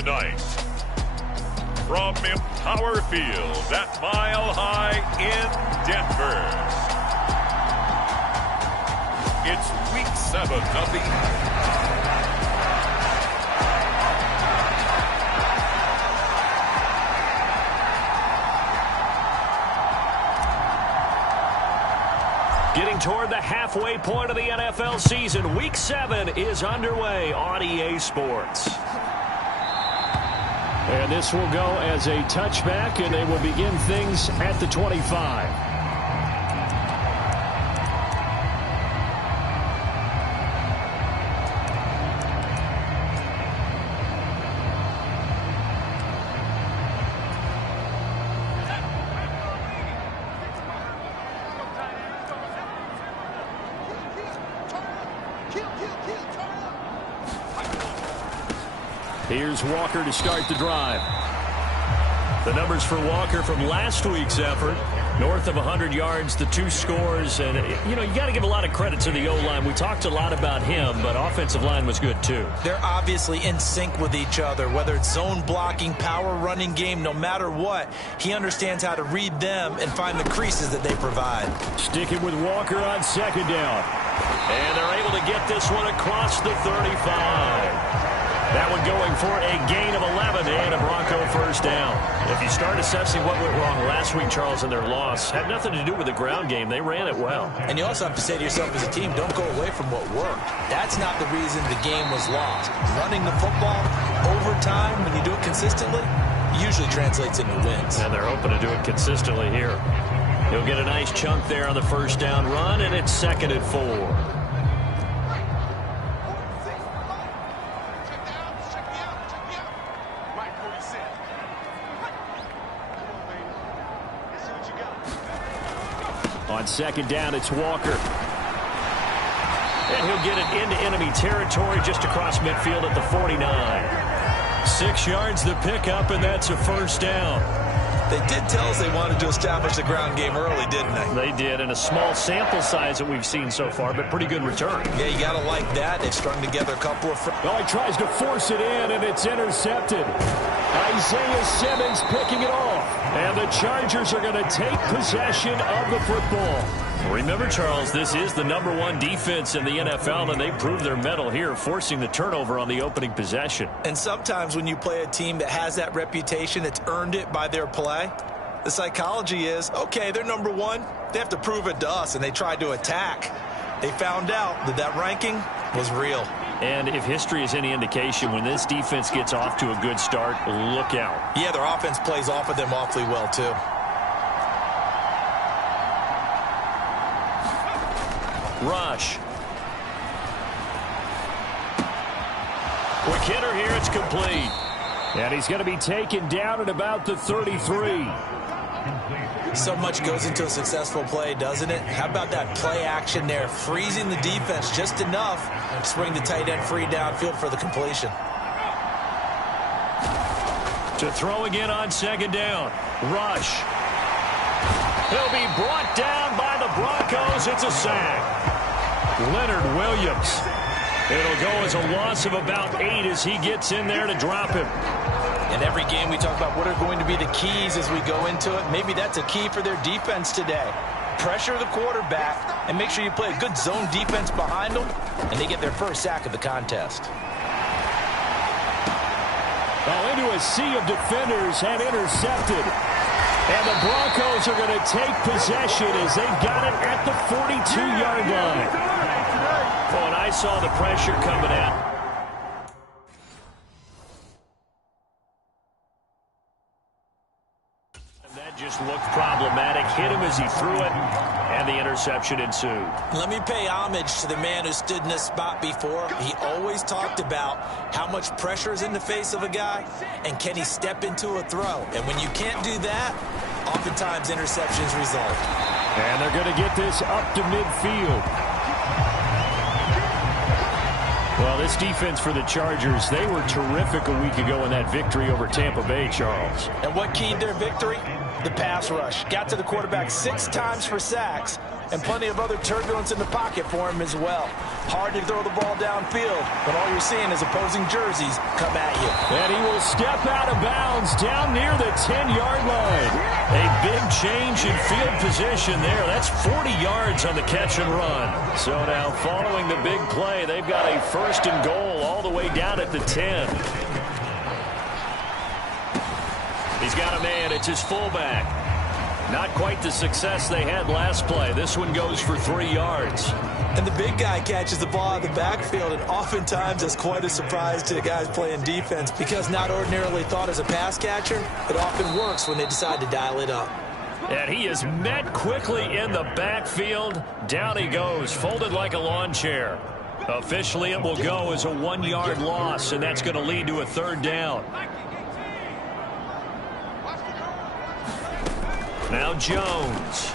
Tonight, from Empower Field at Mile High in Denver, it's Week 7 of the Getting toward the halfway point of the NFL season. Week 7 is underway on EA Sports. And this will go as a touchback, and they will begin things at the 25. Here's Walker to start the drive. The numbers for Walker from last week's effort, north of 100 yards, the 2 scores. And, you got to give a lot of credit to the O-line. We talked a lot about him, but offensive line was good, too. They're obviously in sync with each other, whether it's zone blocking, power running game, no matter what. He understands how to read them and find the creases that they provide. Sticking with Walker on second down. And they're able to get this one across the 35. That one going for a gain of 11 and a Bronco first down. If you start assessing what went wrong last week, Charles, in their loss, had nothing to do with the ground game. They ran it well. And you also have to say to yourself as a team, don't go away from what worked. That's not the reason the game was lost. Running the football over time, when you do it consistently, usually translates into wins. And they're hoping to do it consistently here. He'll get a nice chunk there on the first down run, and it's 2nd and 4. On second down, it's Walker. And he'll get it into enemy territory just across midfield at the 49. 6 yards the pickup, and that's a first down. They did tell us they wanted to establish the ground game early, didn't they? They did, in a small sample size that we've seen so far, but pretty good return. Yeah, you got to like that. They've strung together a couple of... Well, he tries to force it in, and it's intercepted. Isaiah Simmons picking it off. And the Chargers are going to take possession of the football. Remember, Charles, this is the #1 defense in the NFL, and they proved their mettle here, forcing the turnover on the opening possession. And sometimes when you play a team that has that reputation, that's earned it by their play, the psychology is, okay, they're #1. They have to prove it to us, and they tried to attack. They found out that that ranking was real. And if history is any indication, when this defense gets off to a good start, look out. Yeah, their offense plays off of them awfully well, too. Rush. Quick hitter here, it's complete. And he's going to be taken down at about the 33. So much goes into a successful play, doesn't it? How about that play action there, freezing the defense just enough to bring the tight end free downfield for the completion. To throw again on second down. Rush. He'll be brought down by the Broncos. It's a sack. Leonard Williams. It'll go as a loss of about 8 as he gets in there to drop him. In every game, we talk about what are going to be the keys as we go into it. Maybe that's a key for their defense today. Pressure the quarterback and make sure you play a good zone defense behind them, and they get their first sack of the contest. Well, into a sea of defenders and intercepted. And the Broncos are going to take possession as they've got it at the 42-yard line. Oh, and I saw the pressure coming out. Just looked problematic, hit him as he threw it, and the interception ensued. Let me pay homage to the man who stood in this spot before. He always talked about how much pressure is in the face of a guy, and can he step into a throw. And when you can't do that, oftentimes interceptions result. And they're going to get this up to midfield. Well, this defense for the Chargers, they were terrific a week ago in that victory over Tampa Bay, Charles. And what keyed their victory? The pass rush. Got to the quarterback 6 times for sacks and plenty of other turbulence in the pocket for him as well. Hard to throw the ball downfield, but all you're seeing is opposing jerseys come at you. And he will step out of bounds down near the 10-yard line. A big change in field position there. That's 40 yards on the catch and run. So now following the big play, they've got a first and goal all the way down at the 10. He's got a man. It's his fullback. Not quite the success they had last play. This one goes for 3 yards. And the big guy catches the ball out of the backfield, and oftentimes it's quite a surprise to the guys playing defense because not ordinarily thought as a pass catcher, it often works when they decide to dial it up. And he is met quickly in the backfield. Down he goes, folded like a lawn chair. Officially, it will go as a 1-yard loss, and that's going to lead to a third down. Now Jones.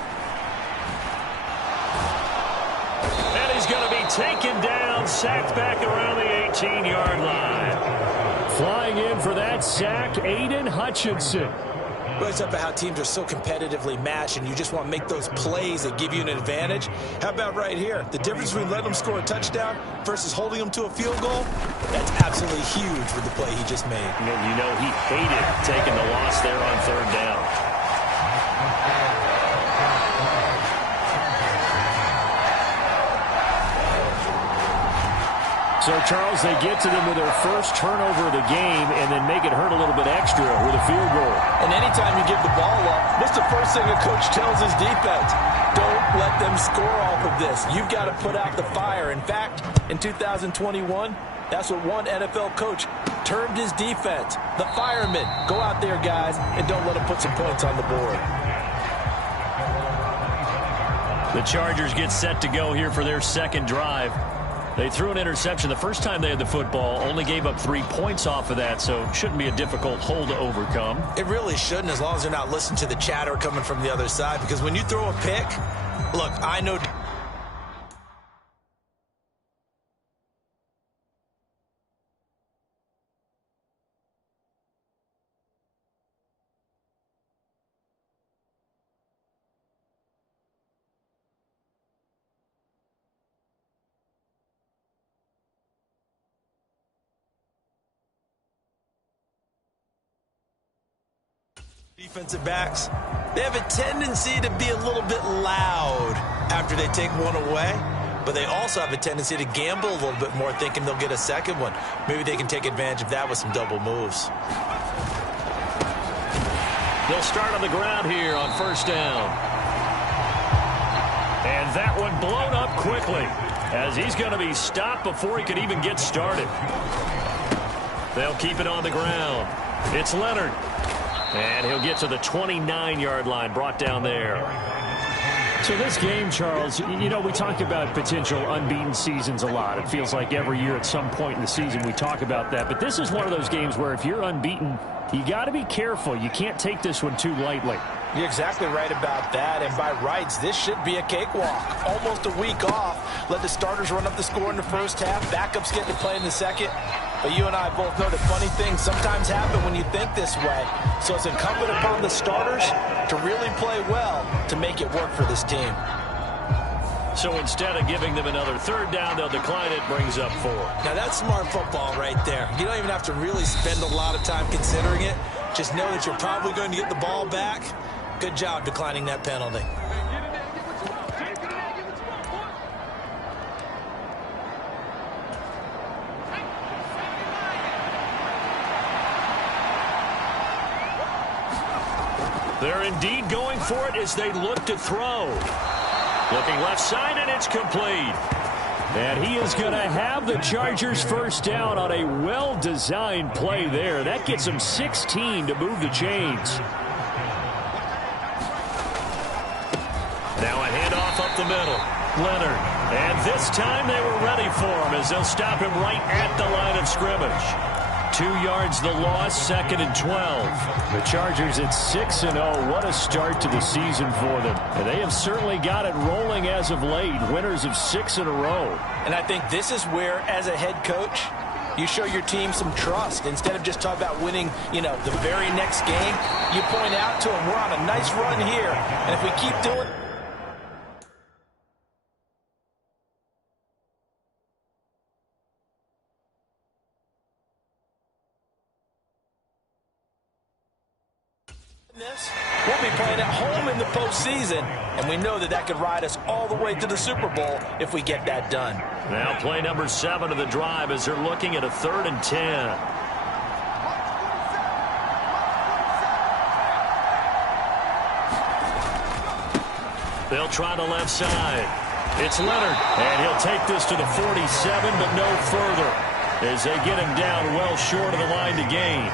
And he's going to be taken down, sacked back around the 18-yard line. Flying in for that sack, Aiden Hutchinson. Well, it's up about how teams are so competitively matched, and you just want to make those plays that give you an advantage. How about right here? The difference between letting them score a touchdown versus holding them to a field goal, that's absolutely huge with the play he just made. And you know he hated taking the loss there on third down. So, Charles, they get to them with their first turnover of the game and then make it hurt a little bit extra with a field goal. And anytime you give the ball up, what's the first thing a coach tells his defense? Don't let them score off of this. You've got to put out the fire. In fact, in 2021, that's what one NFL coach termed his defense. The firemen. Go out there, guys, and don't let them put some points on the board. The Chargers get set to go here for their second drive. They threw an interception the first time they had the football, only gave up 3 points off of that, so it shouldn't be a difficult hole to overcome. It really shouldn't, as long as they're not listening to the chatter coming from the other side, because when you throw a pick, look, I know... Defensive backs, they have a tendency to be a little bit loud after they take one away, but they also have a tendency to gamble a little bit more, thinking they'll get a second one. Maybe they can take advantage of that with some double moves. They'll start on the ground here on first down. And that one blown up quickly as he's going to be stopped before he could even get started. They'll keep it on the ground. It's Leonard. And he'll get to the 29-yard line, brought down there. So this game, Charles, you know, we talk about potential unbeaten seasons a lot. It feels like every year at some point in the season we talk about that. But this is one of those games where if you're unbeaten, you got to be careful. You can't take this one too lightly. You're exactly right about that, and by rights, this should be a cakewalk. Almost a week off. Let the starters run up the score in the first half. Backups get to play in the second. But you and I both know that funny things sometimes happen when you think this way. So it's incumbent upon the starters to really play well to make it work for this team. So instead of giving them another third down, they'll decline it, brings up 4. Now that's smart football right there. You don't even have to really spend a lot of time considering it. Just know that you're probably going to get the ball back. Good job declining that penalty. They're indeed going for it as they look to throw. Looking left side, and it's complete. And he is going to have the Chargers first down on a well-designed play there. That gets him 16 to move the chains. Now a handoff up the middle. Leonard. And this time they were ready for him as they'll stop him right at the line of scrimmage. 2 yards the loss, 2nd and 12. The Chargers at 6-0. What a start to the season for them. And they have certainly got it rolling as of late. Winners of 6 in a row. And I think this is where, as a head coach, you show your team some trust. Instead of just talking about winning, the very next game, you point out to them, we're on a nice run here. And if we keep doing We'll be playing at home in the postseason, and we know that could ride us all the way to the Super Bowl if we get that done. Now play number 7 of the drive as they're looking at a 3rd and 10. They'll try the left side. It's Leonard, and he'll take this to the 47, but no further, as they get him down well short of the line to gain.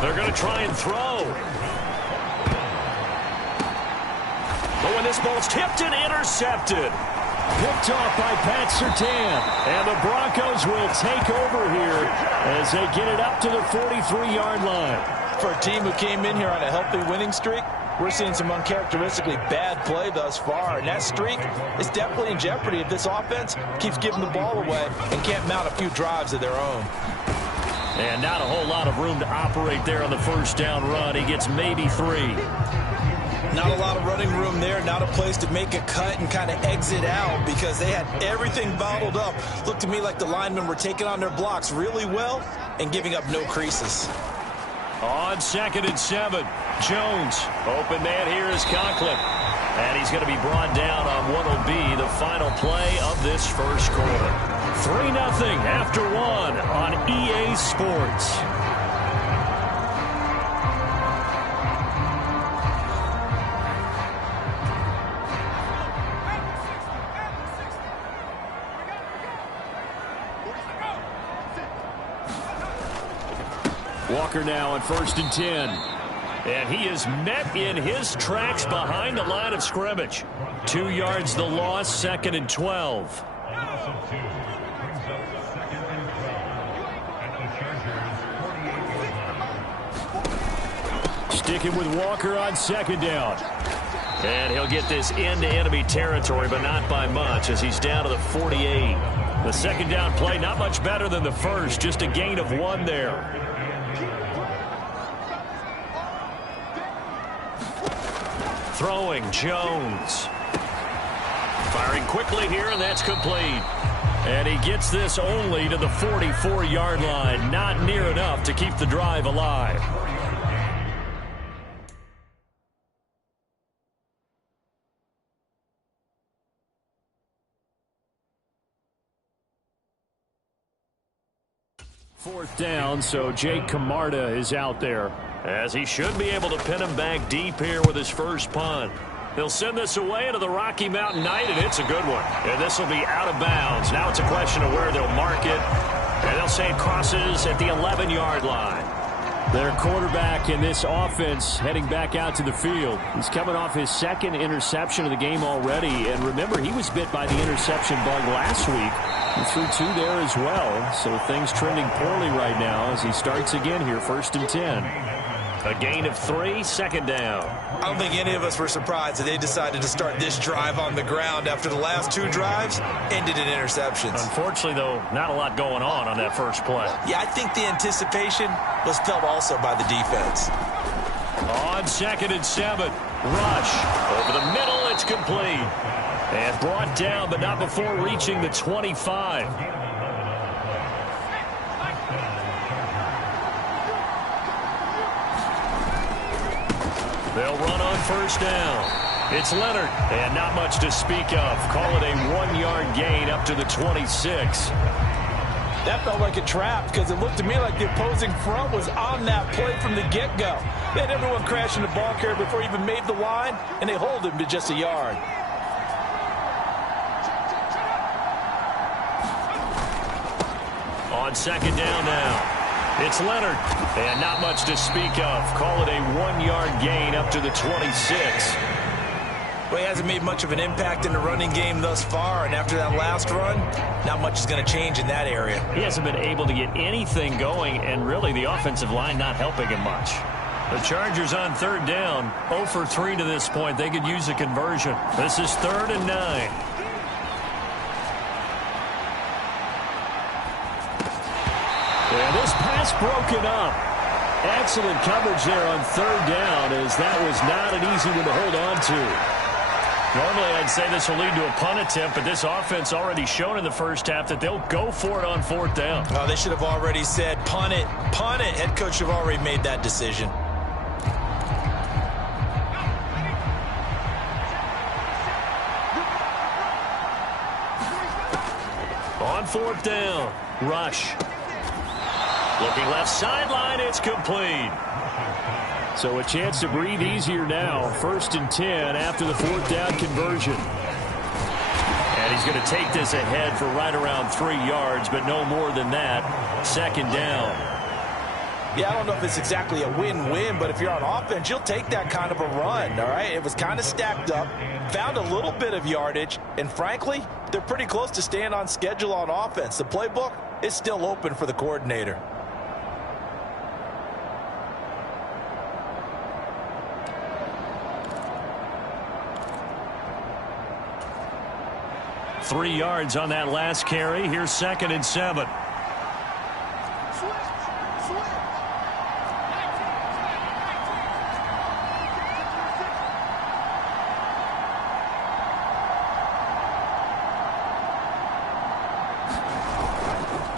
They're going to try and throw. But when this ball's tipped and intercepted. Picked off by Pat Surtain. And the Broncos will take over here as they get it up to the 43-yard line. For a team who came in here on a healthy winning streak, we're seeing some uncharacteristically bad play thus far. And that streak is definitely in jeopardy if this offense keeps giving the ball away and can't mount a few drives of their own. And not a whole lot of room to operate there on the first down run. He gets maybe 3. Not a lot of running room there. Not a place to make a cut and kind of exit out because they had everything bottled up. Looked to me like the linemen were taking on their blocks really well and giving up no creases. On 2nd and 7, Jones. Open man here is Conklin. And he's going to be brought down on what will be the final play of this first quarter. 3-0 after 1 on EA Sports. Walker now on 1st and 10. And he is met in his tracks behind the line of scrimmage. 2 yards the loss, 2nd and 12. Sticking with Walker on 2nd down. And he'll get this into enemy territory, but not by much as he's down to the 48. The 2nd down play, not much better than the first, just a gain of 1 there. Throwing, Jones. Firing quickly here, and that's complete. And he gets this only to the 44-yard line. Not near enough to keep the drive alive. Fourth down, so Jake Camarda is out there, as he should be able to pin him back deep here with his first punt. He'll send this away into the Rocky Mountain Night, and it's a good one. And this will be out of bounds. Now it's a question of where they'll mark it, and they'll say it crosses at the 11-yard line. Their quarterback in this offense heading back out to the field. He's coming off his 2nd interception of the game already. And remember, he was bit by the interception bug last week. He threw 2 there as well. So things trending poorly right now as he starts again here, 1st and 10. A gain of 3, 2nd down. I don't think any of us were surprised that they decided to start this drive on the ground after the last 2 drives ended in interceptions. Unfortunately, though, not a lot going on that first play. Yeah, I think the anticipation was felt also by the defense. On 2nd and 7, rush. Over the middle, it's complete. And brought down, but not before reaching the 25. They'll run on 1st down. It's Leonard, and not much to speak of. Call it a 1-yard gain up to the 26. That felt like a trap because it looked to me like the opposing front was on that play from the get-go. They had everyone crashing the ball carrier before he even made the line, and they hold him to just a yard. On 2nd down now. It's Leonard, and not much to speak of. Call it a 1-yard gain up to the 26. Well, he hasn't made much of an impact in the running game thus far, and after that last run, not much is going to change in that area. He hasn't been able to get anything going, and really the offensive line not helping him much. The Chargers on 3rd down, 0 for 3 to this point. They could use a conversion. This is 3rd and 9. And this pass broken up. Excellent coverage there on 3rd down, as that was not an easy one to hold on to. Normally, I'd say this will lead to a punt attempt, but this offense already shown in the first half that they'll go for it on 4th down. Oh, they should have already said, punt it, punt it. Head coach should have already made that decision. 4th down. Rush. Looking left sideline, it's complete. So a chance to breathe easier now. 1st and 10 after the 4th down conversion. And he's going to take this ahead for right around 3 yards, but no more than that. 2nd down. Yeah, I don't know if it's exactly a win-win, but if you're on offense, you'll take that kind of a run, all right? It was kind of stacked up, found a little bit of yardage, and frankly, they're pretty close to staying on schedule on offense. The playbook is still open for the coordinator. Three yards on that last carry. Here's 2nd and 7.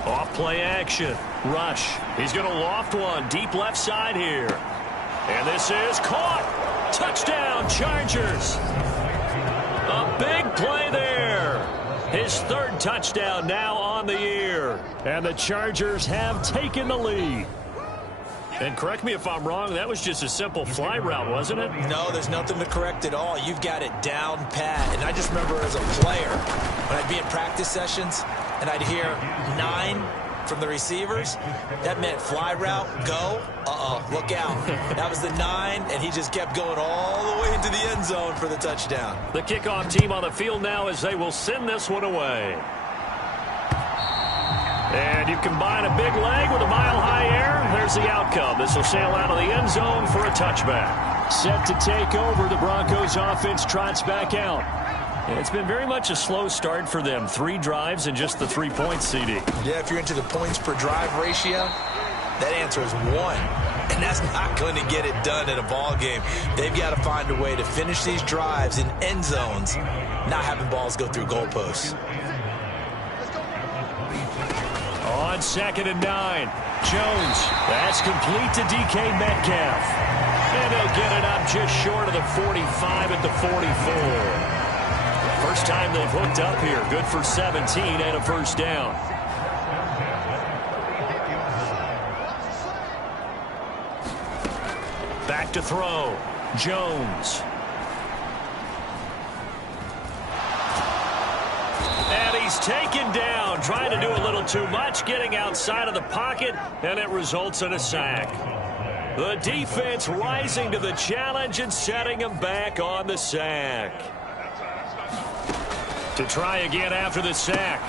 Off play action. Rush. He's going to loft one deep left side here. And this is caught. Touchdown, Chargers. A big play there. His 3rd touchdown now on the year. And the Chargers have taken the lead. And correct me if I'm wrong, that was just a simple fly route, wasn't it? No, there's nothing to correct at all. You've got it down pat. And I just remember as a player, when I'd be in practice sessions, and I'd hear 9 from the receivers, that meant fly route, go, look out. That was the 9, and he just kept going all the way into the end zone for the touchdown. The kickoff team on the field now as they will send this one away. And you combine a big leg with a mile-high air, there's the outcome. This will sail out of the end zone for a touchback. Set to take over, the Broncos offense trots back out. It's been very much a slow start for them. 3 drives and just the 3 points, CD. Yeah, if you're into the points per drive ratio, that answer is 1. And that's not going to get it done in a ball game. They've got to find a way to finish these drives in end zones, not having balls go through goalposts. On 2nd and 9, Jones. That's complete to DK Metcalf. And he'll get it up just short of the 45 at the 44. First time they've hooked up here. Good for 17 and a 1st down. Back to throw. Jones. And he's taken down. Trying to do a little too much. Getting outside of the pocket. And it results in a sack. The defense rising to the challenge and setting him back on the sack. To try again after the sack.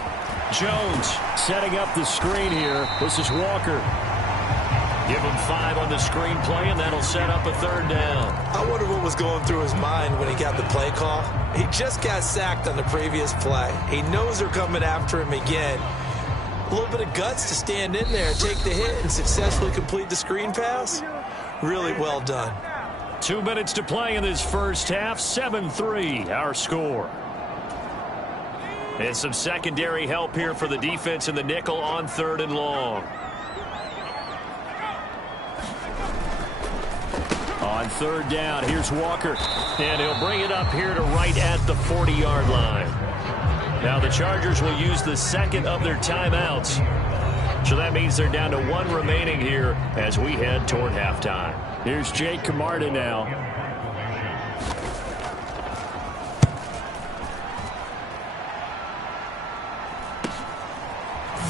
Jones setting up the screen here. This is Walker. Give him 5 on the screen play, and that'll set up a 3rd down. I wonder what was going through his mind when he got the play call. He just got sacked on the previous play. He knows they're coming after him again. A little bit of guts to stand in there, take the hit, and successfully complete the screen pass. Really well done. 2 minutes to play in this first half. 7-3, our score. And some secondary help here for the defense in the nickel on 3rd and long. On 3rd down, here's Walker. And he'll bring it up here to right at the 40-yard line. Now the Chargers will use the 2nd of their timeouts. So that means they're down to 1 remaining here as we head toward halftime. Here's Jake Camarda now.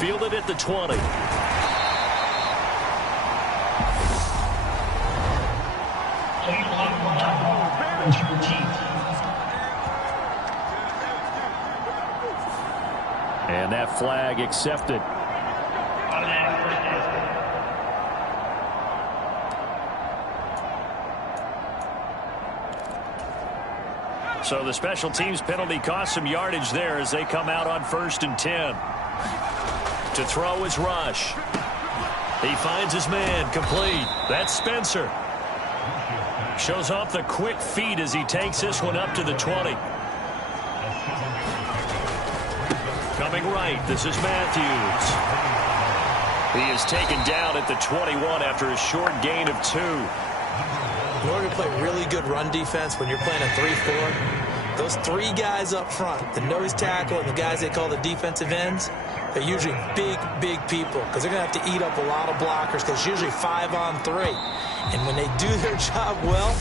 Fielded at the 20. And that flag accepted. So the special teams penalty cost some yardage there as they come out on 1st and 10. To throw is Rush. He finds his man, complete. That's Spencer. Shows off the quick feet as he takes this one up to the 20. Coming right, this is Matthews. He is taken down at the 21 after a short gain of 2. In order to play really good run defense when you're playing a 3-4, Those three guys up front, the nose tackle and the guys they call the defensive ends, they're usually big, big people because they're going to have to eat up a lot of blockers because it's usually 5-on-3. And when they do their job well,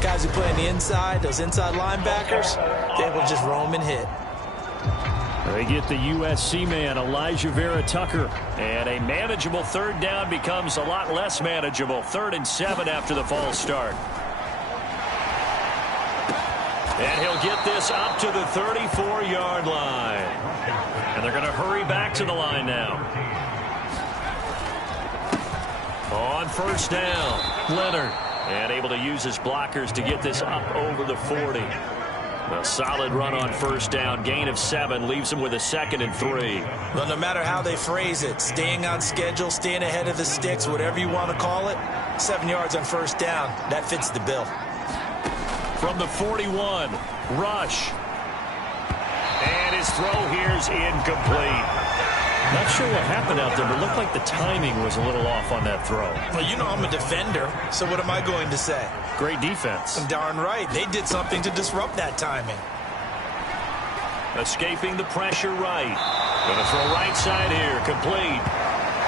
guys who play on the inside, those inside linebackers, they're able to just roam and hit. They get the USC man, Elijah Vera Tucker. And a manageable third down becomes a lot less manageable. 3rd and 7 after the false start. And he'll get this up to the 34-yard line. And they're going to hurry back to the line now. On first down, Leonard. And able to use his blockers to get this up over the 40. A solid run on first down. Gain of 7 leaves him with a 2nd and 3. Well, no matter how they phrase it, staying on schedule, staying ahead of the sticks, whatever you want to call it, 7 yards on first down, that fits the bill. From the 41, Rush. And his throw here's incomplete. Not sure what happened out there, but it looked like the timing was a little off on that throw. Well, you know I'm a defender, so what am I going to say? Great defense. Darn right. They did something to disrupt that timing. Escaping the pressure right. Going to throw right side here. Complete.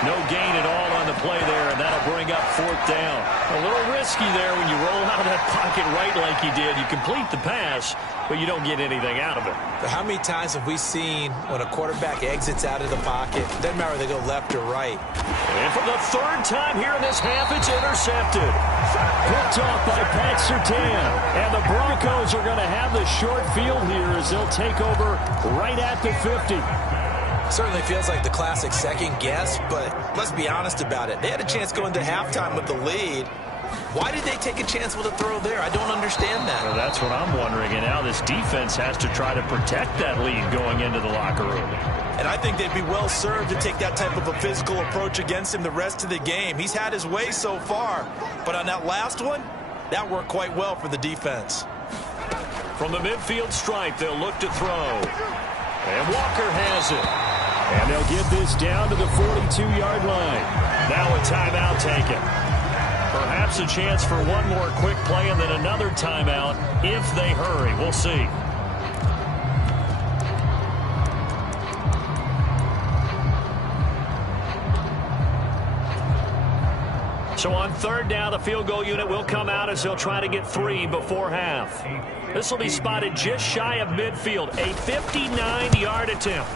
No gain at all on the play there, and that'll bring up 4th down. A little risky there when you roll out of that pocket right like you did. You complete the pass, but you don't get anything out of it. But how many times have we seen when a quarterback exits out of the pocket, doesn't matter whether they go left or right. And for the 3rd time here in this half, it's intercepted. Picked off by Pat Surtain. And the Broncos are going to have the short field here as they'll take over right at the 50. Certainly feels like the classic second guess, but let's be honest about it. They had a chance going to halftime with the lead. Why did they take a chance with a throw there? I don't understand that. Well, that's what I'm wondering. And now this defense has to try to protect that lead going into the locker room. And I think they'd be well served to take that type of a physical approach against him the rest of the game. He's had his way so far, but on that last one, that worked quite well for the defense. From the midfield stripe, they'll look to throw. And Walker has it. And they'll get this down to the 42-yard line. Now a timeout taken. Perhaps a chance for one more quick play and then another timeout if they hurry. We'll see. So on 3rd down, the field goal unit will come out as they'll try to get 3 before half. This will be spotted just shy of midfield. A 59-yard attempt.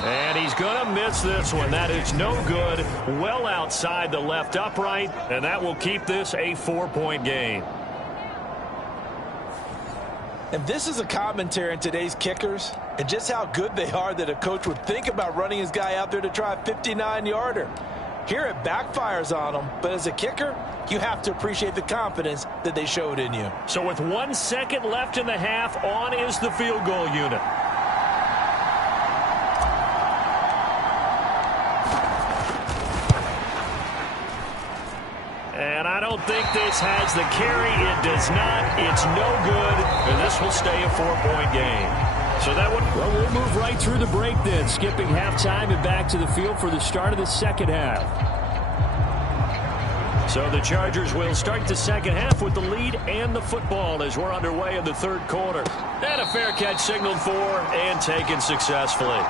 And he's going to miss this one. That is no good. Well outside the left upright. And that will keep this a 4-point game. And this is a commentary on today's kickers and just how good they are that a coach would think about running his guy out there to try a 59-yarder. Here it backfires on him, but as a kicker, you have to appreciate the confidence that they showed in you. So with 1 second left in the half, on is the field goal unit. And I don't think this has the carry. It does not. It's no good. And this will stay a 4-point game. So that would... Well, we'll move right through the break then. Skipping halftime and back to the field for the start of the second half. So the Chargers will start the second half with the lead and the football as we're underway in the 3rd quarter. And a fair catch signaled for and taken successfully.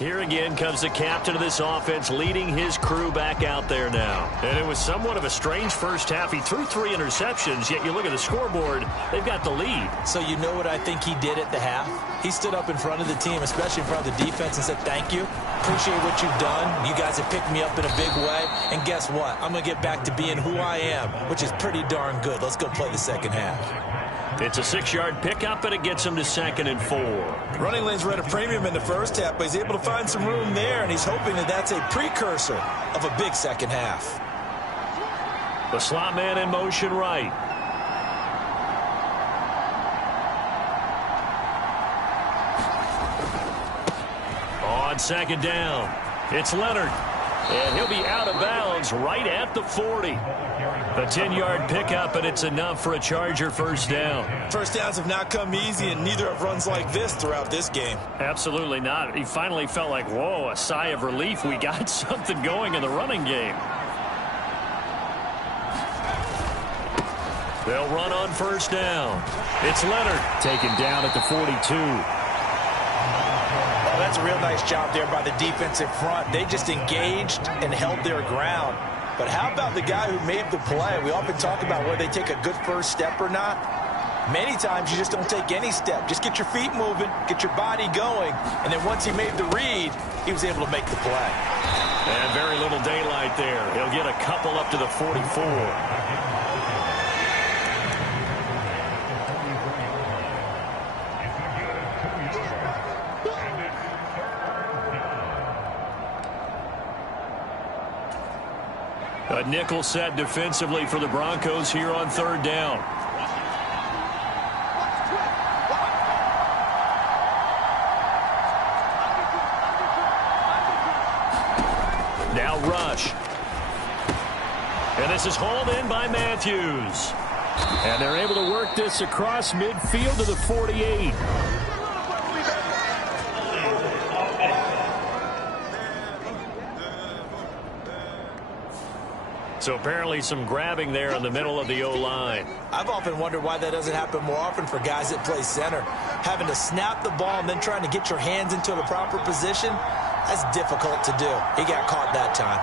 Here again comes the captain of this offense leading his crew back out there now. And it was somewhat of a strange first half. He threw 3 interceptions, yet you look at the scoreboard, they've got the lead. So you know what I think he did at the half? He stood up in front of the team, especially in front of the defense, and said, thank you. Appreciate what you've done. You guys have picked me up in a big way. And guess what? I'm going to get back to being who I am, which is pretty darn good. Let's go play the second half. It's a 6-yard pickup, and it gets him to 2nd and 4. Running lanes were at a premium in the first half, but he's able to find some room there, and he's hoping that that's a precursor of a big second half. The slot man in motion right. On 2nd down, it's Leonard. And he'll be out of bounds right at the 40. A 10-yard pickup, and it's enough for a Charger first down. First downs have not come easy, and neither have runs like this throughout this game. Absolutely not. He finally felt like, whoa, a sigh of relief. We got something going in the running game. They'll run on first down. It's Leonard taken down at the 42. Oh, that's a real nice job there by the defensive front. They just engaged and held their ground. But how about the guy who made the play? We often talk about whether they take a good first step or not. Many times you just don't take any step. Just get your feet moving, get your body going, and then once he made the read, he was able to make the play. And very little daylight there. He'll get a couple up to the 44. A nickel set defensively for the Broncos here on 3rd down. Now rush. And this is hauled in by Matthews. And they're able to work this across midfield to the 48. So apparently some grabbing there in the middle of the O-line. I've often wondered why that doesn't happen more often for guys that play center. Having to snap the ball and then trying to get your hands into the proper position, that's difficult to do. He got caught that time.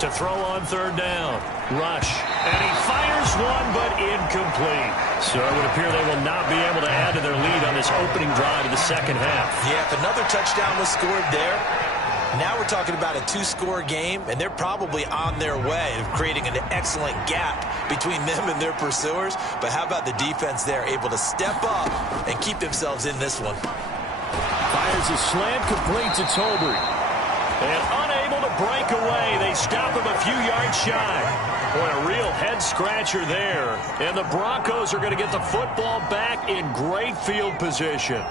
To throw on 3rd down. Rush. And he fires one, but incomplete. So it would appear they will not be able to add to their lead on this opening drive of the second half. Yeah, if another touchdown was scored there, now we're talking about a 2-score game, and they're probably on their way of creating an excellent gap between them and their pursuers. But how about the defense there, able to step up and keep themselves in this one? Fires a slant complete to Tolbert. And unable to break away, they stop him a few yards shy. Boy, a real head-scratcher there. And the Broncos are going to get the football back in great field position.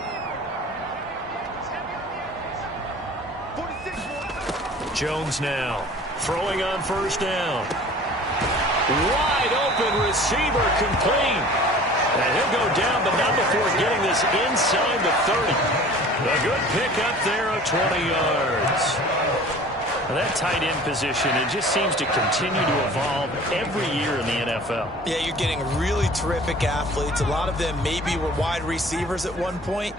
Jones now throwing on 1st down. Wide open receiver complete. And he'll go down, but not before getting this inside the 30. A good pickup there of 20 yards. Now that tight end position, it just seems to continue to evolve every year in the NFL. Yeah, you're getting really terrific athletes. A lot of them maybe were wide receivers at one point.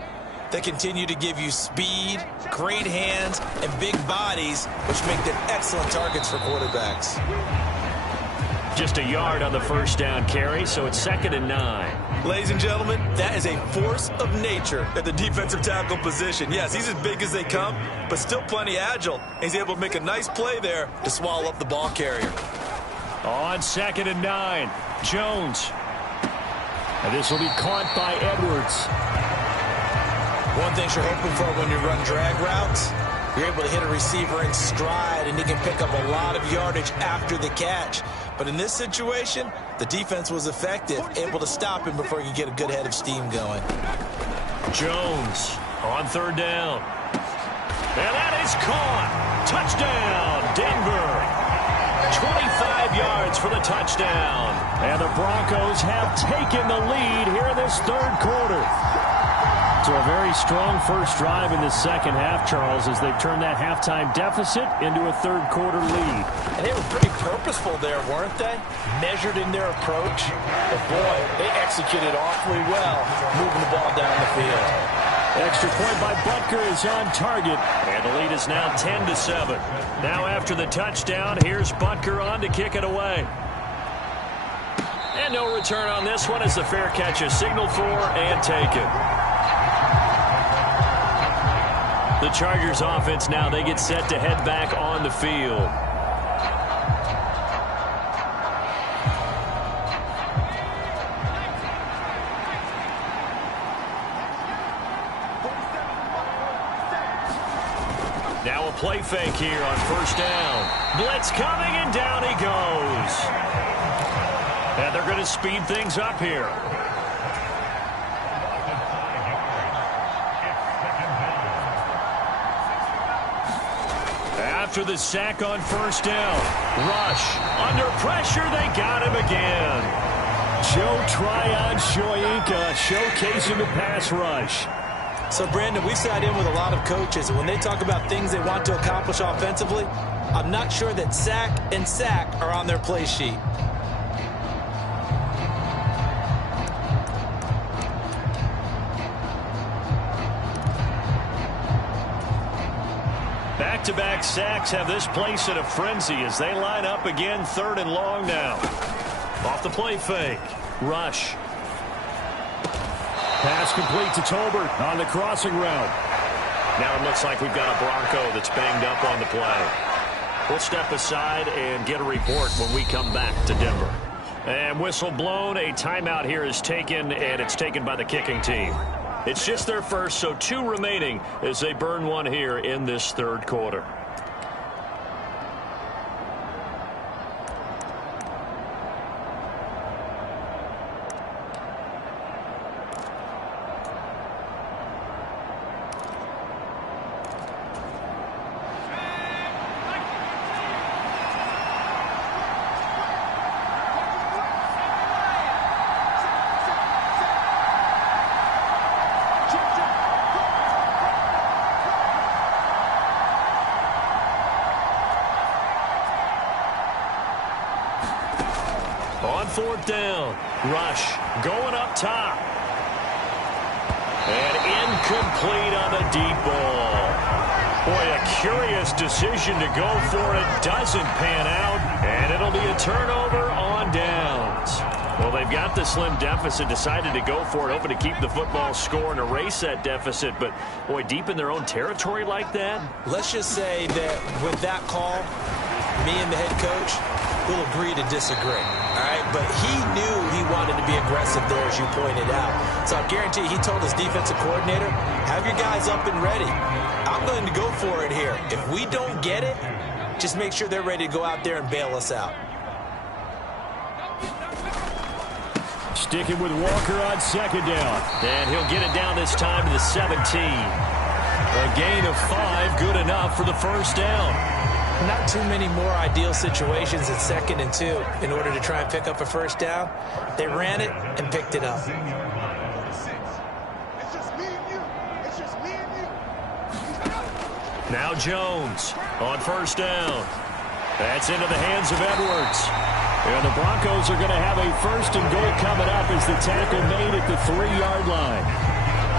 They continue to give you speed, great hands, and big bodies, which make them excellent targets for quarterbacks. Just a yard on the 1st down carry, so it's 2nd and 9. Ladies and gentlemen, that is a force of nature at the defensive tackle position. Yes, he's as big as they come, but still plenty agile. He's able to make a nice play there to swallow up the ball carrier. On 2nd and 9, Jones. And this will be caught by Edwards. One thing you're hoping for when you run drag routes, you're able to hit a receiver in stride, and he can pick up a lot of yardage after the catch. But in this situation, the defense was effective, able to stop him before he could get a good head of steam going. Jones on 3rd down. And that is caught. Touchdown, Denver. 25 yards for the touchdown. And the Broncos have taken the lead here in this 3rd quarter. So a very strong first drive in the second half, Charles, as they've turned that halftime deficit into a third-quarter lead. And they were pretty purposeful there, weren't they? Measured in their approach. But, boy, they executed awfully well, moving the ball down the field. Extra point by Butker is on target. And the lead is now 10-7. Now after the touchdown, here's Butker on to kick it away. And no return on this one as the fair catch is signaled for and taken. The Chargers offense now, they get set to head back on the field. Now a play fake here on first down. Blitz coming and down he goes. And they're going to speed things up here. After the sack on first down, Rush under pressure, they got him again. Joe Tryon-Shoyinka showcasing the pass rush. So, Brandon, we sat in with a lot of coaches, and when they talk about things they want to accomplish offensively, I'm not sure that sack and sack are on their play sheet. Back-to-back sacks have this place in a frenzy as they line up again, third and long now. Off the play fake. Rush. Pass complete to Tolbert on the crossing route. Now it looks like we've got a Bronco that's banged up on the play. We'll step aside and get a report when we come back to Denver. And whistle blown. A timeout here is taken, and it's taken by the kicking team. It's just their first, so 2 remaining as they burn one here in this third quarter. On fourth down, Rush going up top. And incomplete on the deep ball. Boy, a curious decision to go for it. Doesn't pan out, and it'll be a turnover on downs. Well, they've got the slim deficit, decided to go for it, hoping to keep the football score and erase that deficit. But, boy, deep in their own territory like that? Let's just say that with that call, me and the head coach will agree to disagree. All right, but he knew he wanted to be aggressive there, as you pointed out. So I guarantee he told his defensive coordinator, have your guys up and ready. I'm going to go for it here. If we don't get it, just make sure they're ready to go out there and bail us out. Sticking with Walker on second down. And he'll get it down this time to the 17. A gain of 5, good enough for the first down. Not too many more ideal situations at 2nd and 2 in order to try and pick up a first down. They ran it and picked it up. Now Jones on first down. That's into the hands of Edwards. And the Broncos are going to have a first and goal coming up as the tackle made at the 3-yard line.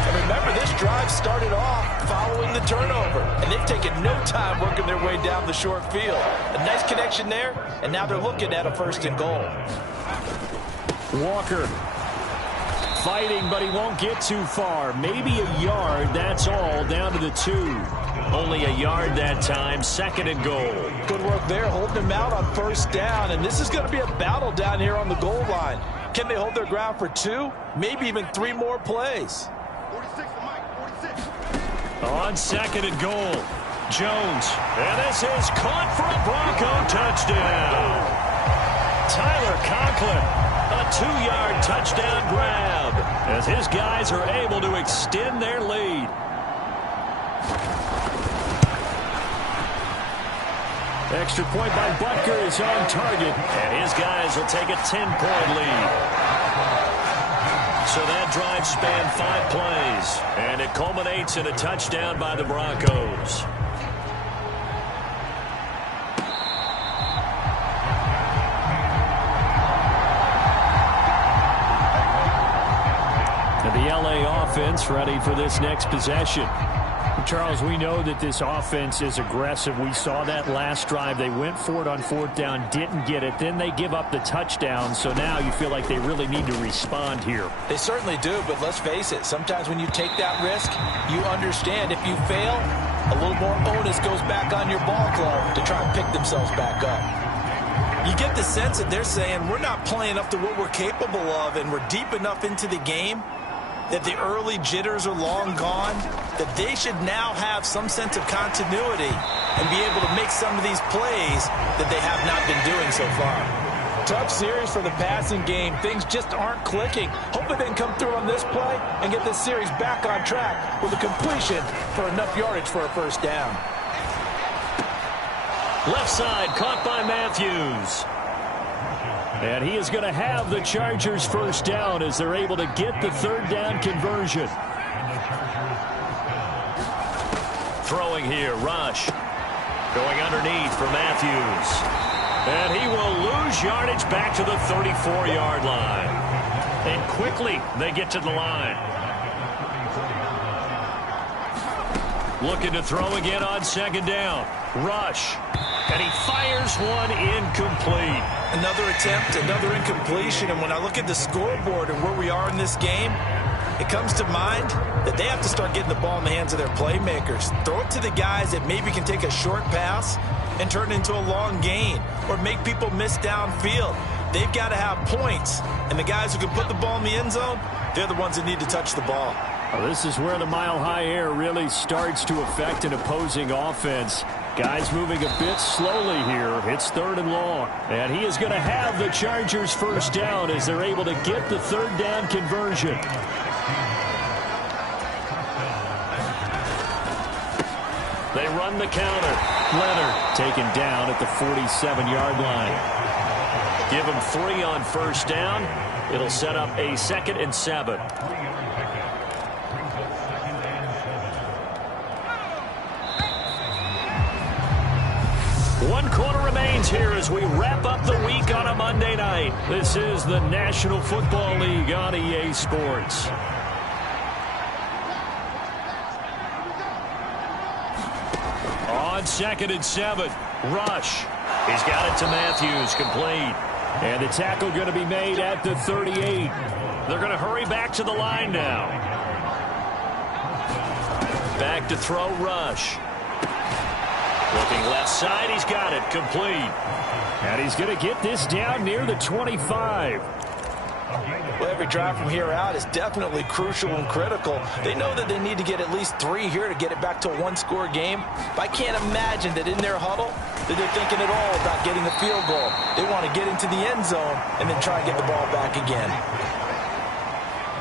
And remember, this drive started off following the turnover, and they've taken no time working their way down the short field. A nice connection there, and now they're looking at a first and goal. Walker fighting, but he won't get too far. Maybe a yard, that's all, down to the 2. Only a yard that time, 2nd and goal. Good work there, holding them out on first down, and this is going to be a battle down here on the goal line. Can they hold their ground for 2, maybe even 3 more plays? On 2nd and goal, Jones. And this is caught for a Bronco touchdown. Tyler Conklin, a 2-yard touchdown grab as his guys are able to extend their lead. Extra point by Butker is on target, and his guys will take a 10-point lead. So that drive spanned 5 plays, and it culminates in a touchdown by the Broncos. And the LA offense ready for this next possession. Charles, we know that this offense is aggressive. We saw that last drive. They went for it on 4th down, didn't get it. Then they give up the touchdown. So now you feel like they really need to respond here. They certainly do, but let's face it. Sometimes when you take that risk, you understand if you fail, a little more onus goes back on your ball club to try and pick themselves back up. You get the sense that they're saying we're not playing up to what we're capable of, and we're deep enough into the game that the early jitters are long gone, that they should now have some sense of continuity and be able to make some of these plays that they have not been doing so far. Tough series for the passing game. Things just aren't clicking. Hopefully they can come through on this play and get this series back on track with a completion for enough yardage for a first down. Left side caught by Matthews. And he is going to have the Chargers first down as they're able to get the 3rd down conversion. Throwing here, Rush. Going underneath for Matthews. And he will lose yardage back to the 34-yard line. And quickly they get to the line. Looking to throw again on 2nd down. Rush. And he fires one incomplete. Another attempt, another incompletion. And when I look at the scoreboard and where we are in this game, it comes to mind that they have to start getting the ball in the hands of their playmakers. Throw it to the guys that maybe can take a short pass and turn it into a long gain or make people miss downfield. They've got to have points. And the guys who can put the ball in the end zone, they're the ones that need to touch the ball. Well, this is where the mile-high air really starts to affect an opposing offense. Guys moving a bit slowly here. It's 3rd and long. And he is going to have the Chargers first down as they're able to get the 3rd down conversion. They run the counter. Leonard taken down at the 47-yard line. Give him 3 on first down. It'll set up a 2nd and 7. One quarter remains here as we wrap up the week on a Monday night. This is the National Football League on EA Sports. On 2nd and 7, Rush. He's got it to Matthews, complete. And the tackle going to be made at the 38. They're going to hurry back to the line now. Back to throw, Rush. Looking left side, he's got it, complete. And he's going to get this down near the 25. Well, every drive from here out is definitely crucial and critical. They know that they need to get at least 3 here to get it back to a 1-score game. But I can't imagine that in their huddle that they're thinking at all about getting the field goal. They want to get into the end zone and then try and get the ball back again.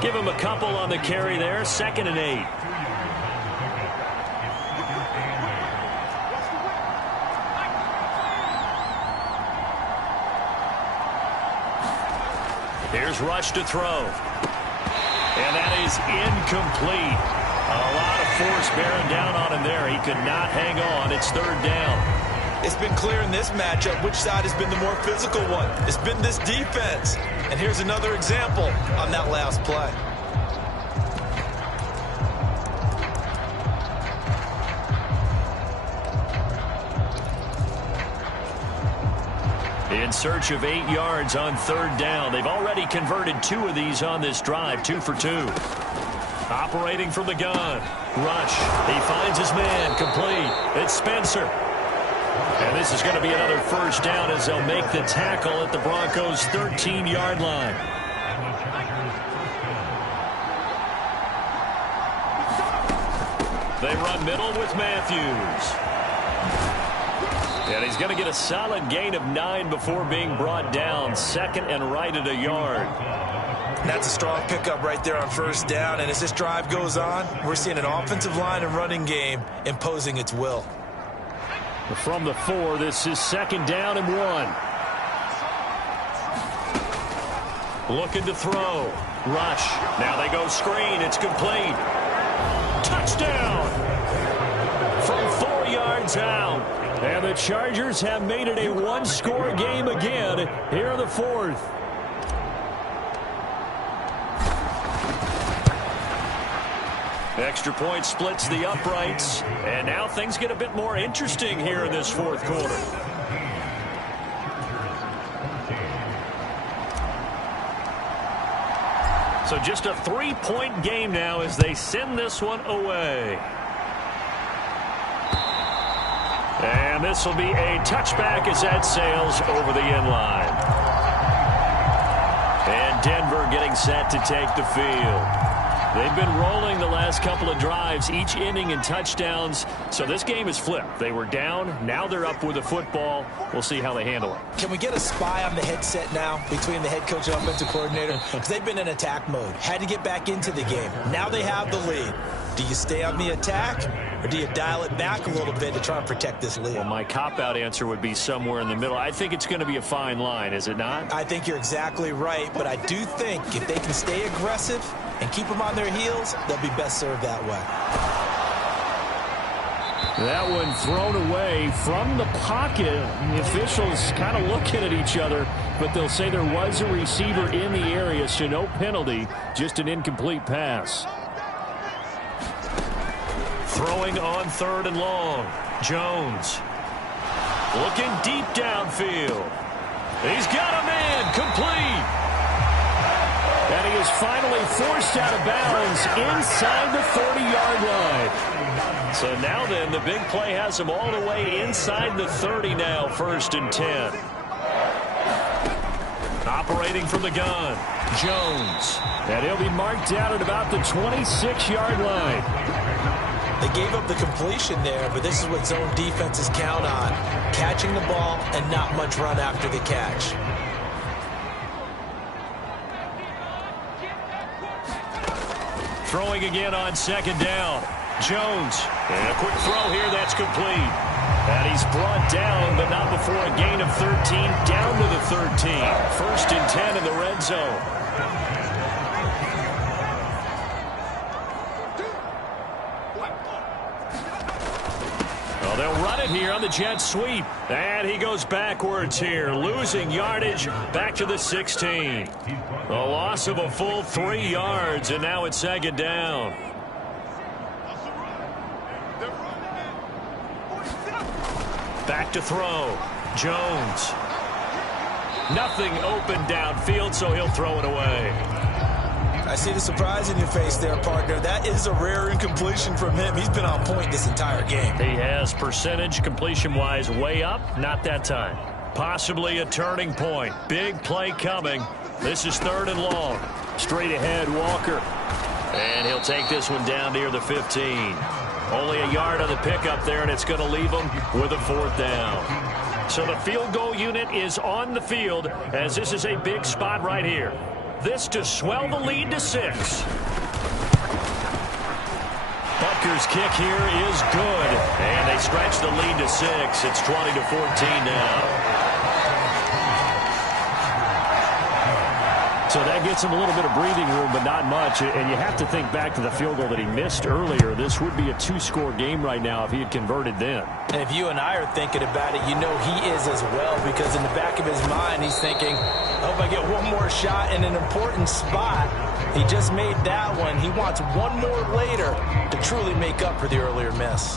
Give him a couple on the carry there, 2nd and 8. Here's Rush to throw. And that is incomplete. A lot of force bearing down on him there. He could not hang on. It's 3rd down. It's been clear in this matchup which side has been the more physical one. It's been this defense. And here's another example on that last play. In search of 8 yards on 3rd down. They've already converted 2 of these on this drive, 2 for 2. Operating from the gun. Rush. He finds his man. Complete. It's Spencer. And this is going to be another first down as they'll make the tackle at the Broncos' 13-yard line. They run middle with Matthews. And he's going to get a solid gain of 9 before being brought down. 2nd and right at a yard. That's a strong pickup right there on first down. And as this drive goes on, we're seeing an offensive line and running game imposing its will. From the 4, this is 2nd down and 1. Looking to throw. Rush. Now they go screen. It's complete. Touchdown. From 4 yards out. And the Chargers have made it a one-score game again here in the fourth. Extra point splits the uprights. And now things get a bit more interesting here in this fourth quarter. So just a 3-point game now as they send this one away. And this will be a touchback as that sails over the end line. And Denver getting set to take the field. They've been rolling the last couple of drives, each ending in touchdowns. So this game is flipped. They were down. Now they're up with the football. We'll see how they handle it. Can we get a spy on the headset now between the head coach and offensive coordinator? Because they've been in attack mode. Had to get back into the game. Now they have the lead. Do you stay on the attack, or do you dial it back a little bit to try and protect this lead? Well, my cop-out answer would be somewhere in the middle. I think it's going to be a fine line, is it not? I think you're exactly right, but I do think if they can stay aggressive and keep them on their heels, they'll be best served that way. That one thrown away from the pocket. The officials kind of looking at each other, but they'll say there was a receiver in the area, so no penalty, just an incomplete pass. Throwing on 3rd and long. Jones. Looking deep downfield. He's got a man. Complete. And he is finally forced out of bounds inside the 30-yard line. So now then, the big play has him all the way inside the 30 now, 1st and 10. Operating from the gun. Jones. And he'll be marked down at about the 26-yard line. They gave up the completion there, but this is what zone defenses count on. Catching the ball and not much run after the catch. Throwing again on 2nd down. Jones. And a quick throw here that's complete. And he's brought down, but not before a gain of 13, down to the 13. 1st and 10 in the red zone. Well, they'll run it here on the jet sweep. And he goes backwards here, losing yardage back to the 16. A loss of a full 3 yards, and now it's 2nd down. Back to throw. Jones. Nothing open downfield, so he'll throw it away. I see the surprise in your face there, partner. That is a rare incompletion from him. He's been on point this entire game. He has percentage completion-wise way up. Not that time. Possibly a turning point. Big play coming. This is 3rd and long. Straight ahead, Walker. And he'll take this one down near the 15. Only a yard on the pickup there, and it's going to leave him with a 4th down. So the field goal unit is on the field, as this is a big spot right here. This to swell the lead to 6. Butker's kick here is good, and they stretch the lead to 6. It's 20-14 now. So that gets him a little bit of breathing room, but not much. And you have to think back to the field goal that he missed earlier. This would be a 2-score game right now if he had converted then. And if you and I are thinking about it, you know he is as well, because in the back of his mind, he's thinking, I hope I get one more shot in an important spot. He just made that one. He wants one more later to truly make up for the earlier miss.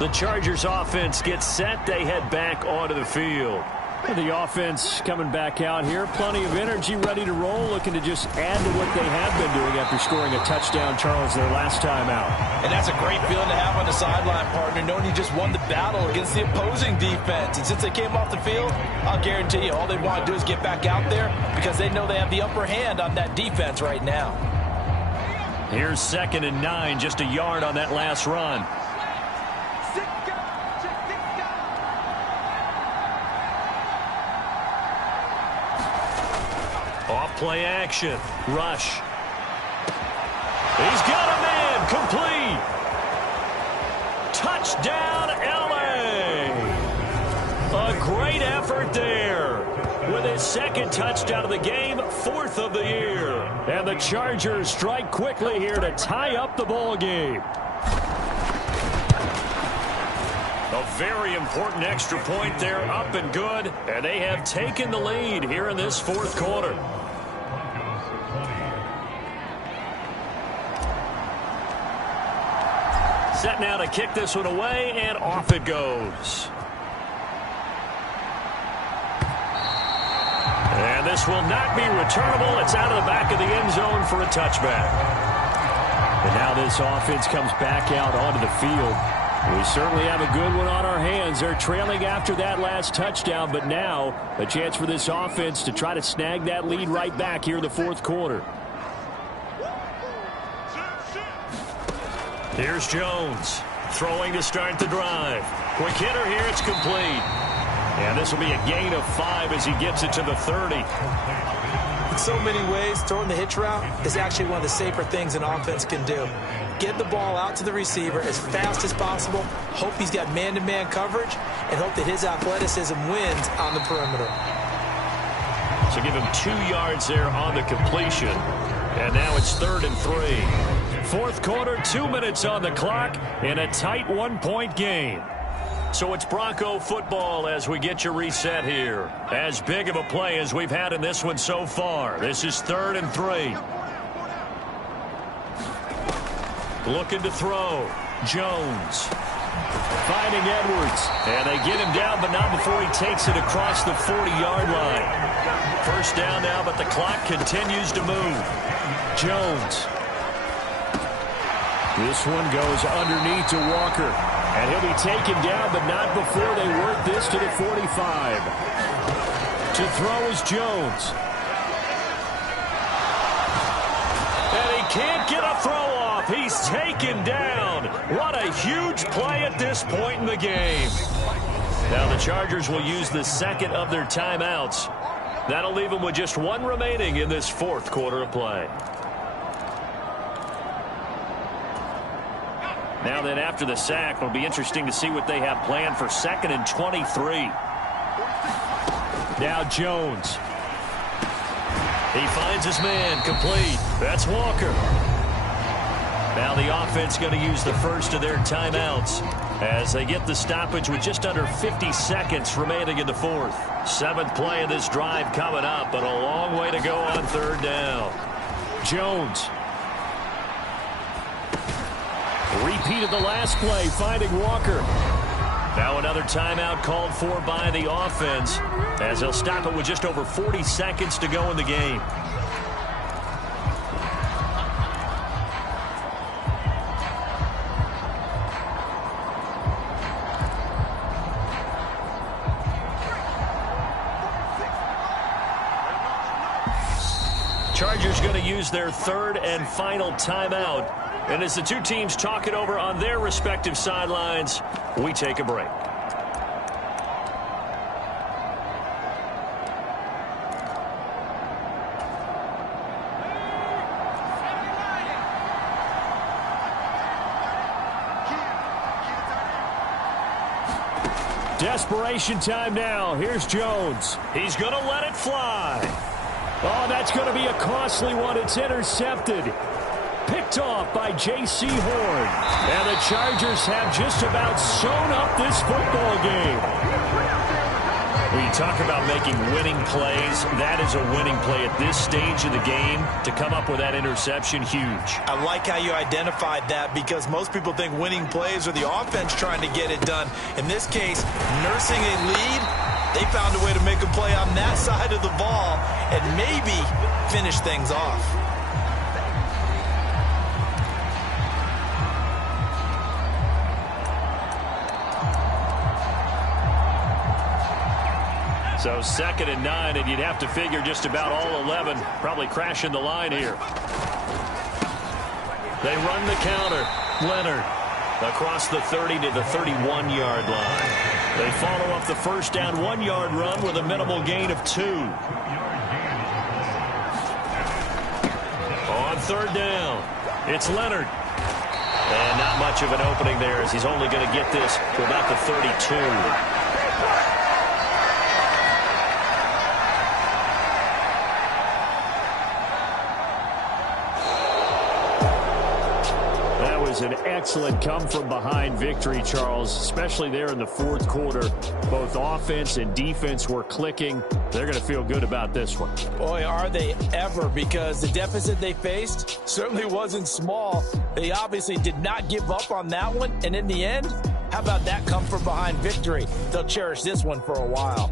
The Chargers offense gets set. They head back onto the field. The offense coming back out here. Plenty of energy, ready to roll, looking to just add to what they have been doing after scoring a touchdown, Charles, their last time out. And that's a great feeling to have on the sideline, partner, knowing you just won the battle against the opposing defense. And since they came off the field, I'll guarantee you all they want to do is get back out there, because they know they have the upper hand on that defense right now. Here's 2nd and 9, just a yard on that last run. Play action. Rush. He's got a man. Complete. Touchdown, L.A. A great effort there. With his second touchdown of the game, 4th of the year. And the Chargers strike quickly here to tie up the ball game. A very important extra point there, up and good. And they have taken the lead here in this 4th quarter. Set now to kick this one away, and off it goes. And this will not be returnable. It's out of the back of the end zone for a touchback. And now this offense comes back out onto the field. We certainly have a good one on our hands. They're trailing after that last touchdown, but now a chance for this offense to try to snag that lead right back here in the 4th quarter. Here's Jones throwing to start the drive. Quick hitter here. It's complete. And this will be a gain of 5 as he gets it to the 30. In so many ways, throwing the hitch route is actually one of the safer things an offense can do. Get the ball out to the receiver as fast as possible, hope he's got man-to-man coverage, and hope that his athleticism wins on the perimeter. So give him 2 yards there on the completion. And now it's 3rd and 3. 4th quarter, 2 minutes on the clock, in a tight 1-point game. So it's Bronco football as we get you reset here. As big of a play as we've had in this one so far. This is 3rd and 3. Looking to throw. Jones. Finding Edwards. And they get him down, but not before he takes it across the 40-yard line. 1st down now, but the clock continues to move. Jones. This one goes underneath to Walker. And he'll be taken down, but not before they work this to the 45. To throw is Jones. And he can't get a throw off. He's taken down. What a huge play at this point in the game. Now the Chargers will use the 2nd of their timeouts. That'll leave them with just 1 remaining in this 4th quarter of play. Now then, after the sack, it'll be interesting to see what they have planned for 2nd and 23. Now Jones. He finds his man, complete. That's Walker. Now the offense going to use the 1st of their timeouts as they get the stoppage with just under 50 seconds remaining in the 4th. 7th play of this drive coming up, but a long way to go on 3rd down. Jones. Repeat of the last play, finding Walker. Now another timeout called for by the offense as they'll stop it with just over 40 seconds to go in the game. Chargers going to use their 3rd and final timeout. And as the 2 teams talk it over on their respective sidelines, we take a break. Desperation time now. Here's Jones. He's going to let it fly. Oh, that's going to be a costly one. It's intercepted. Picked off by J.C. Horn. And the Chargers have just about sewn up this football game. When you talk about making winning plays, that is a winning play at this stage of the game. To come up with that interception, huge. I like how you identified that because most people think winning plays are the offense trying to get it done. In this case, nursing a lead, they found a way to make a play on that side of the ball and maybe finish things off. So 2nd and 9, and you'd have to figure just about all 11 probably crashing the line here. They run the counter. Leonard across the 30 to the 31-yard line. They follow up the 1st down 1-yard run with a minimal gain of 2. On 3rd down, it's Leonard. And not much of an opening there as he's only going to get this to about the 32. was an excellent come-from-behind victory, Charles, especially there in the fourth quarter. Both offense and defense were clicking. They're going to feel good about this one. Boy, are they ever, because the deficit they faced certainly wasn't small. They obviously did not give up on that one, and in the end, how about that come-from-behind victory? They'll cherish this one for a while.